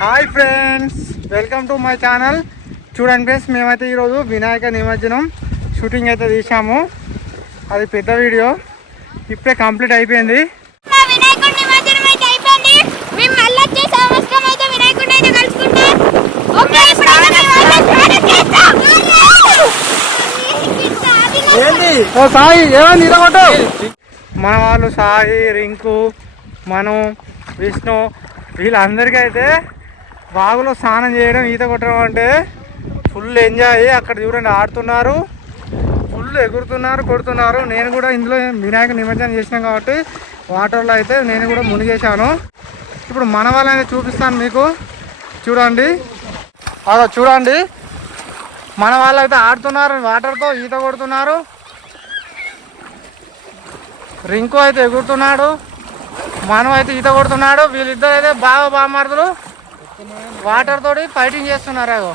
Hi friends, welcome to my channel. చూడండి friends, మేమైతే ఈరోజు వినాయక నిమజ్జనం షూటింగ్ అయితే తీసాము. అది పెద్ద వీడియో ఇప్పుడే కంప్లీట్ అయిపోయింది. సాయి ఏమైంది ఇదొకటి. మన వాళ్ళు సాయి, రింకు, మను, విష్ణు వీళ్ళందరికీ అయితే బాగులో స్నానం చేయడం, ఈత కొట్టడం అంటే ఫుల్ ఎంజాయ్. అక్కడ చూడండి ఆడుతున్నారు, ఫుల్ ఎగురుతున్నారు, కొడుతున్నారు. నేను కూడా ఇందులో వినాయక నిమజ్జనం చేసినాం కాబట్టి వాటర్లో అయితే నేను కూడా మునిగేశాను. ఇప్పుడు మన వాళ్ళని చూపిస్తాను మీకు. చూడండి, అదో చూడండి, మన వాళ్ళు అయితే ఆడుతున్నారు, వాటర్తో ఈత కొడుతున్నారు. రింకు అయితే ఎగురుతున్నాడు, మనం అయితే ఈత కొడుతున్నాడు. వీళ్ళిద్దరు అయితే బాగా బామార్దులు వాటర్ తోటి ఫైటింగ్ చేస్తున్నారు. అగో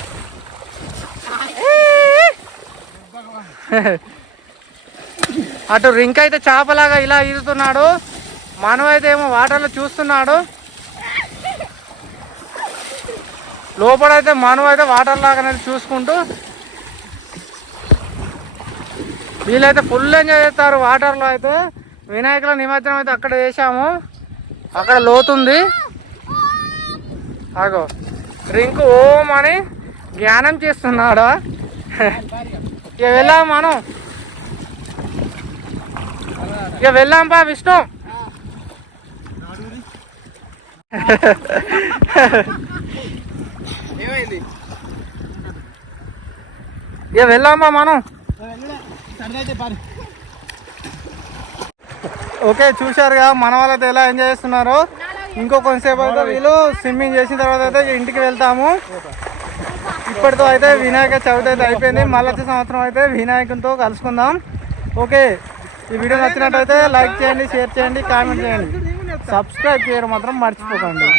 అటు రింక్ అయితే చేపలాగా ఇలా ఈదుతున్నాడు, మనం అయితే ఏమో వాటర్లో చూస్తున్నాడు. లోపలైతే మనం అయితే వాటర్ లాగా చూసుకుంటూ వీళ్ళైతే ఫుల్ ఎంజాయ్ చేస్తారు వాటర్లో. అయితే వినాయకుల నిమజ్జనం అయితే అక్కడ చేసాము, అక్కడ లోతుంది. అగో రింకు ఓం అని జ్ఞానం చేస్తున్నాడు. ఇక వెళ్ళాం మనం, ఇక వెళ్ళాంపా విష్ణు. ఇక వెళ్ళాంపా మనం. ఓకే, చూశారుగా మన వాళ్ళైతే ఎలా ఎంజాయ్ చేస్తున్నారో. ఇంకో కొంతసేపు అయితే వీళ్ళు స్విమ్మింగ్ చేసిన తర్వాత అయితే ఇంటికి వెళ్తాము. ఇప్పటితో అయితే వినాయక చవితి అయితే అయిపోయింది. మళ్ళీ వచ్చే సంవత్సరం అయితే వినాయకునితో కలుసుకుందాం. ఓకే, ఈ వీడియో నచ్చినట్టయితే లైక్ చేయండి, షేర్ చేయండి, కామెంట్ చేయండి, సబ్స్క్రైబ్ చేయడం మాత్రం మర్చిపోకండి.